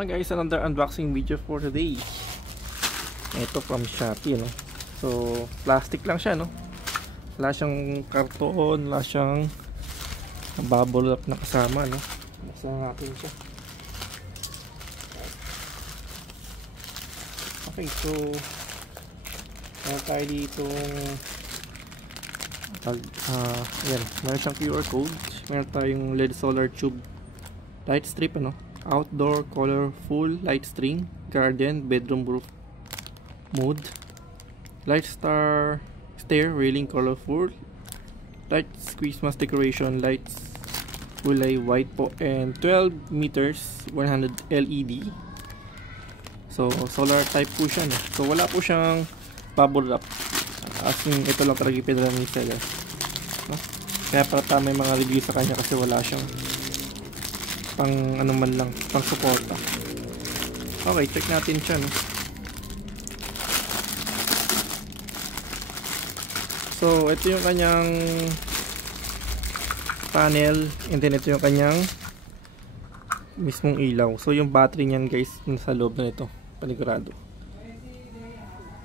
Hi guys, another unboxing video for today. Ito from Shopee, no? So, plastic lang siya, no? Wala siyang karton, wala siyang bubble wrap na kasama, no? Buksan natin siya. Okay, so meron tayo ditong yan, meron siyang QR code. Meron tayong LED solar tube light strip, ano? Outdoor colorful light string, garden, bedroom roof mode, light stair railing colorful, lights Christmas decoration, lights kulay white po, and 12 meters 100 LED. So solar type po siya, no? So wala po siyang bubble wrap, as in ito lang talaga pinadala ni seller, no? Kaya para may mga review sa kanya kasi wala siyang pang ano man lang, pang suporta. Okay, check natin siya, no? So ito yung kanyang panel, and then ito yung kanyang mismong ilaw. So yung battery niyan guys nasa loob na ito, panigurado.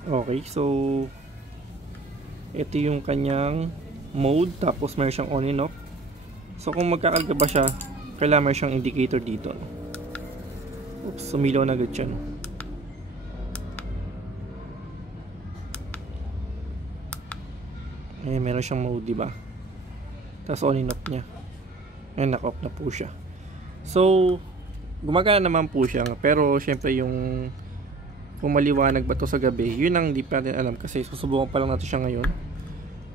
Okay, so ito yung kanyang mode, tapos meron siyang on and off. So kung magkakalga ba siya, kailangan meron siyang indicator dito, no? Oops, sumilaw na agad siya, no? Eh, meron siyang mode, diba? Tapos on and off niya. Ayan, naka-off na po siya. So gumagana naman po siya, pero syempre yung kung maliwanag ba to sa gabi, yun ang hindi pa natin alam kasi susubukan pa lang natin siya ngayon,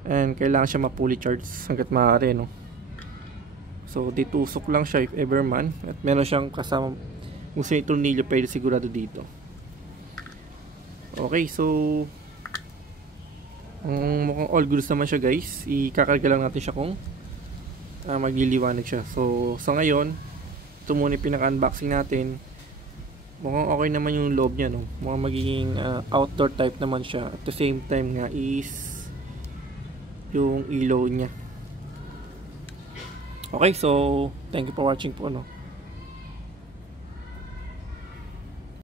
and kailangan siya ma-fully charge hanggat maaari, no? So ditusok lang siya if ever man, at meron siyang kasama kung sino yung tornilyo, pwede sigurado dito. Okay, so mukhang all goods naman siya guys. Ikakarga lang natin siya kung magliliwanag siya. So sa ngayon, ito muna yung pinaka-unboxing natin. Mukhang okay naman yung loob niya, no? Mukhang magiging outdoor type naman siya. At the same time nga is yung ilaw niya. Okay, so thank you for watching po, no?